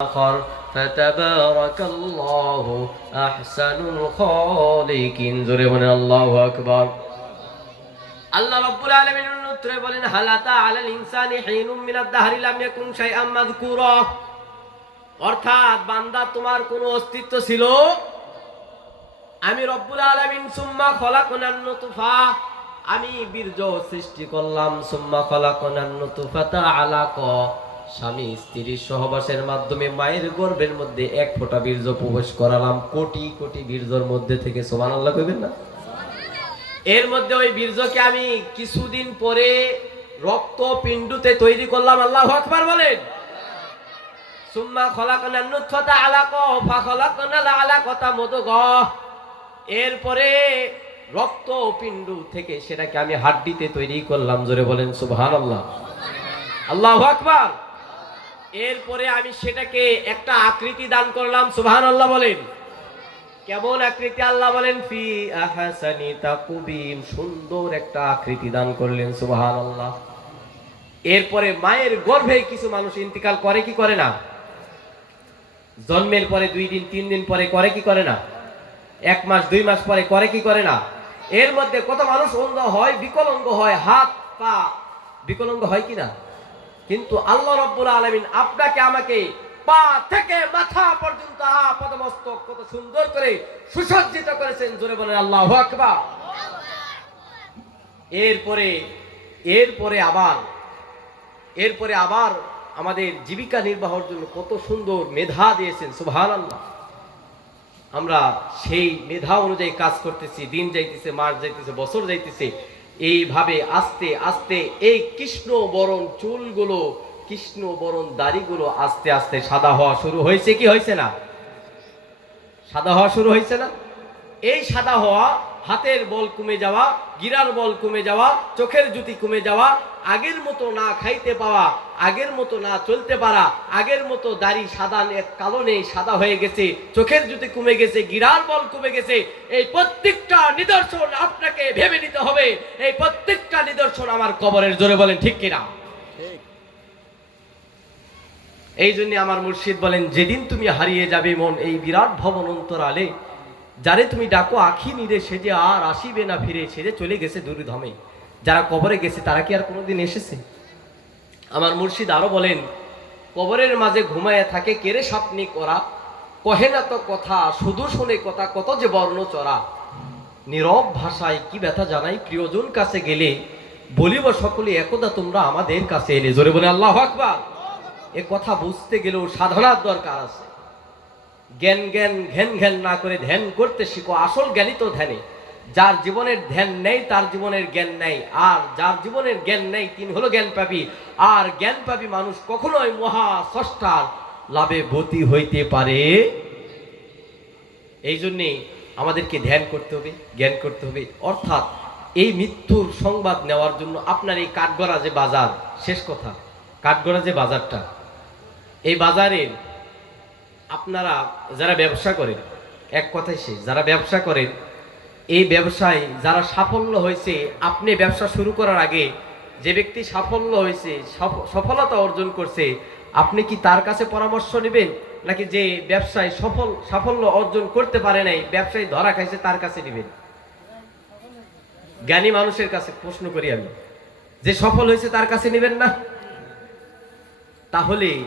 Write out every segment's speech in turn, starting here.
آخر فتبارك الله أحسن الخالقين জোরে বলেন আল্লাহু আকবার আল্লাহ রাব্বুল আলামিন উত্তরে বলেন হালাতা আলাল ইনসানি হিনুম মিনাদ দাহরি লাম ইয়াকুন শাইআম মাযকুরা অর্থাৎ বান্দা তোমার কোনো অস্তিত্ব ছিল আমি রব্বুল আলামিন সুম্মা খলাকনান নুতফা আমি বীর্য সৃষ্টি করলাম সুম্মা খলাকনান নুতফাতা আলাকা স্বামী স্ত্রীর সহবাসের মাধ্যমে মায়ের গর্ভের মধ্যে এক ফোঁটা বীর্য প্রবেশ করালাম। কোটি কোটি বীর্যর মধ্যে থেকে সুবহানাল্লাহ কইবেন না? এর মধ্যে ওই বীর্যকে আমি কিছুদিন পরে রক্ত পিণ্ডুতে তৈরি করলাম। আল্লাহ আকবার বলেন। সুম্মা খলাকনান নুতফাতা আলাকা, ফা খলাকনাল আলাকাতা মুদগা। এরপরে রক্ত পিণ্ডু থেকে সেটাকে আমি হাড্ডিতে তৈরি করলাম। জোরে বলেন সুবহানাল্লাহ। আল্লাহু আকবার। এরপরে আমি সেটাকে একটা আকৃতি দান করলাম, সুবহানাল্লাহ বলেন। কেমন আকৃতি? আল্লাহ বলেন, ফি আহসানি তাকুবিম সুন্দর একটা আকৃতি দান করলেন, সুবহানাল্লাহ। এরপরে মায়ের গর্ভে কিছু মানুষ ইন্তিকাল করে কি করে না? জন্মের পরে দুই দিন, তিন দিন পরে করে কি করে না? এক মাস, দুই মাস পরে করে কি করে না? এর মধ্যে কত মানুষ অন্ধ হয়, বিকলঙ্গ হয়, হাত, পা, বিকলঙ্গ হয় কি না? কিন্তু আল্লাহ রব্বুল আলমিন আপনাকে আমাকে পা থেকে মাথা পর্যন্ত আপাদমস্তক কত সুন্দর করে সুসজ্জিত করেছেন, জোরে বলেন আল্লাহ আকবার। এরপরে এরপরে আবার এরপরে আবার আমাদের জীবিকা নির্বাহর জন্য কত সুন্দর মেধা দিয়েছেন সুবহান আল্লাহ আমরা সেই মেধা অনুযায়ী কাজ করতেছি, দিন যাইতেছে, মাস যাইতেছে, বছর যাইতেছে। এইভাবে আস্তে আস্তে এই কৃষ্ণ বরণ চুলগুলো, কৃষ্ণ বরণ দাড়িগুলো আস্তে আস্তে সাদা হওয়া শুরু হয়েছে কি হয়েছে না? সাদা হওয়া শুরু হয়েছে না? এই সাদা হওয়া হাতের বল কমে যাওয়া গিরার বল কমে যাওয়া চোখের জুতি কমে যাওয়া আগের মতো না খাইতে পাওয়া আগের মতো না চলতে পারা আগের মতো দাড়ি সাদা কালো নেই সাদা হয়ে গেছে চোখের জুতি কমে গেছে গিরার বল কমে গেছে এই প্রত্যেকটা নিদর্শন আপনাকে ভেবে নিতে হবে এই প্রত্যেকটা নিদর্শন আমার কবরের জোরে বলেন ঠিক কিনা? এই জন্য আমার মুর্শিদ বলেন যেদিন তুমি হারিয়ে যাবে মন এই বিরাট ভবন অন্তরালে যারে তুমি ডাকো, আখি নিরে সে যে আর আসিবে না ফিরে। সে যে চলে গেছে দূরধামে যারা কবরে গেছে, তারা কি আর কোনোদিন এসেছে? আমার মুর্শিদ আরও বলেন, কবরের মাঝে ঘুমায় থাকে কেড়ে স্বপ্নি করা? কহে না তো কথা, শুধু শুনে কথা, কত যে বর্ণ চড়া। নীরব ভাষায় কি ব্যথা জানাই? প্রিয়জন কাছে গেলে বলিব সকলে, একদা তোমরা আমাদের কাছে এলে। জোরে বলে, আল্লাহ আকবার। এ কথা বুঝতে গেলেও সাধনার দরকার আছে। জ্ঞান জ্ঞান, ঘ্যান ঘ্যান না করে ধ্যান করতে শিখো। আসল জ্ঞানই তো ধ্যানে। যার জীবনের ধ্যান নেই, তার জীবনের জ্ঞান নেই। আর যার জীবনের জ্ঞান নেই, তিনি হলো জ্ঞান আর জ্ঞান মানুষ কখনোই মহা স্রষ্টার লাভে বতী হইতে পারে। এই জন্যে আমাদেরকে ধ্যান করতে হবে, জ্ঞান করতে হবে। অর্থাৎ এই মৃত্যুর সংবাদ নেওয়ার জন্য আপনার এই কাঠগড়া যে বাজার, শেষ কথা, কাঠগড়া যে বাজারটা, এই বাজারের আপনারা যারা ব্যবসা করেন, এক কথাই শেষ, যারা ব্যবসা করেন, এই ব্যবসায় যারা সাফল্য হয়েছে, আপনি ব্যবসা শুরু করার আগে যে ব্যক্তি সাফল্য হয়েছে, সফ- সফলতা অর্জন করছে, আপনি কি তার কাছে পরামর্শ নেবেন? নাকি যে ব্যবসায় সফল, সাফল্য অর্জন করতে পারে নাই, ব্যবসায় ধরা খাইছে, তার কাছে নেবেন? জ্ঞানী মানুষের কাছে প্রশ্ন করি আমি, যে সফল হয়েছে তার কাছে নেবেন না? তাহলে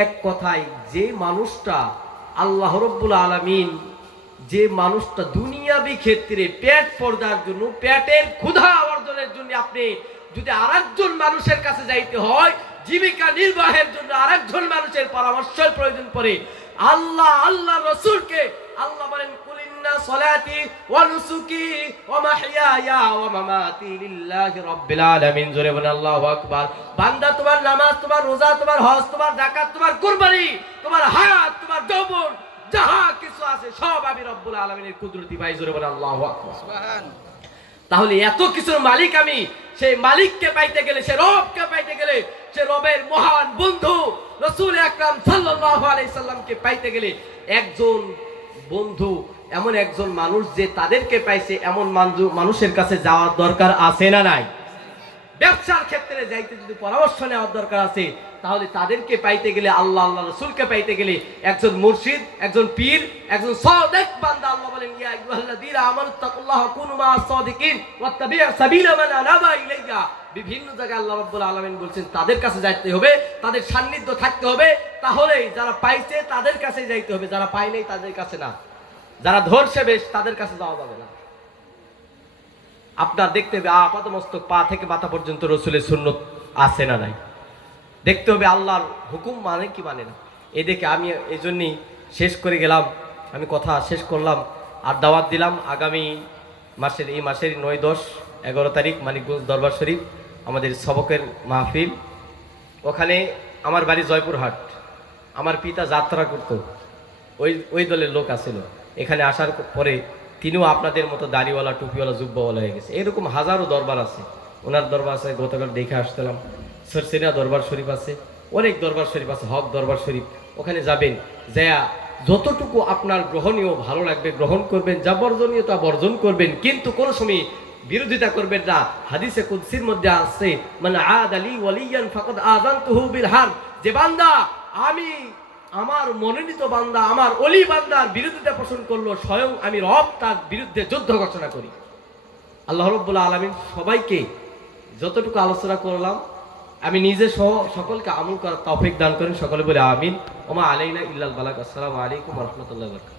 এক কথায়, যে মানুষটা আল্লাহ রব্বুল আলমিন যে মানুষটা দুনিয়াবি ক্ষেত্রে পেট পর্দার জন্য, পেটের ক্ষুধা অর্জনের জন্য আপনি যদি আরেকজন মানুষের কাছে যাইতে হয়, জীবিকা নির্বাহের জন্য আরেকজন মানুষের পরামর্শের প্রয়োজন পড়ে। আল্লাহ আল্লাহ রসুলকে আল্লাহ সলাতি ওয়া নুসুকি ওয়া মাহইয়ায়া ওয়া মামাতি লিল্লাহি রাব্বিল আলামিন। জোরে বলেন আল্লাহু আকবার। বান্দা তোমার নামাজ তোমার রোজা তোমার হজ তোমার যাকাত তোমার কুরবানি তোমার হায়াত তোমার যৌবন যাহা কিছু আছে সব আমি রব্বুল আলামিনের কুদরতি ভাই জোরে বলেন আল্লাহু আকবার। তাহলে এত কিছুর মালিক আমি সেই মালিককে পাইতে গেলে সে রবকে পাইতে গেলে সে রবের মহান বন্ধু রসুল আকরাম সাল্লাল্লাহু আলাইহি সাল্লামকে পাইতে গেলে একজন বন্ধু এমন একজন মানুষ যে তাদেরকে পাইছে এমন মানুষের কাছে যাওয়ার দরকার আছে না নাই? ব্যবসার ক্ষেত্রে যাইতে যদি পরামর্শ নেওয়ার দরকার আছে, তাহলে তাদেরকে পাইতে গেলে, আল্লাহ আল্লাহ রসুলকে পাইতে গেলে একজন মুর্শিদ, একজন পীর, একজন সাদেক বান্দা আল্লাহ বলেন, ইয়া আইয়ুহাল্লাযীনা আমানু তাকুল্লাহ কুনু মা সাদিকিন ওয়াত্তাবিউ সাবিলা মান আনাবা ইলাইয়া বিভিন্ন জায়গায় আল্লাহ রাব্বুল আলামিন বলছেন, তাদের কাছে যাইতে হবে, তাদের সান্নিধ্য থাকতে হবে, তাহলেই যারা পাইছে তাদের কাছে যাইতে হবে, যারা পায় নাই তাদের কাছে না। যারা ধরছে বেশ, তাদের কাছে যাওয়া যাবে না। আপনার দেখতে হবে আপাত মস্তক পা থেকে মাথা পর্যন্ত রসুলের সুন্নত আছে না নাই। দেখতে হবে আল্লাহর হুকুম মানে কি মানে না। এদিকে আমি এই জন্যই শেষ করে গেলাম, আমি কথা শেষ করলাম, আর দাওয়াত দিলাম আগামী মাসের, এই মাসের নয় দশ, এগারো তারিখ মানিকগঞ্জ দরবার শরীফ, আমাদের সবকের মাহফিল। ওখানে আমার বাড়ি জয়পুরহাট। আমার পিতা যাত্রা করতো। ওই ওই দলের লোক আছিল। এখানে আসার পরে তিনিও আপনাদের মতো দাড়িওয়ালা, টুপিওয়ালা, জুব্বাওয়ালা হয়ে গেছে। এরকম হাজারো দরবার আছে। ওনার দরবার আছে, গতকাল দেখে আসছিলাম। সরসেনা দরবার শরীফ আছে, অনেক দরবার শরীফ আছে, হক দরবার শরীফ। ওখানে যাবেন যা যতটুকু আপনার গ্রহণীয় ভালো লাগবে, গ্রহণ করবেন, যা বর্জনীয় তা বর্জন করবেন, কিন্তু কোনো সময় বিরোধিতা করবেন না। হাদিসে কুদসির মধ্যে আছে মানে আদ আলী ওয়ালিয়ান ফাকাদ আযানতুহু বিল হার। যে বান্দা, আমি আমার মনোনীত বান্দা, আমার অলি বান্দার বিরোধিতা পোষণ করল, স্বয়ং আমি রব তার বিরুদ্ধে যুদ্ধ ঘোষণা করি। আল্লাহ রব্বুল্লাহ আলমিন সবাইকে যতটুকু আলোচনা করলাম, আমি নিজে সহ সকলকে আমল করার তফিক দান করেন, সকলে বলে আমিন। ওমা আলাইনা ইল্লাল বালাক আসসালামু আলাইকুম রহমতুল্লাহ বরকাত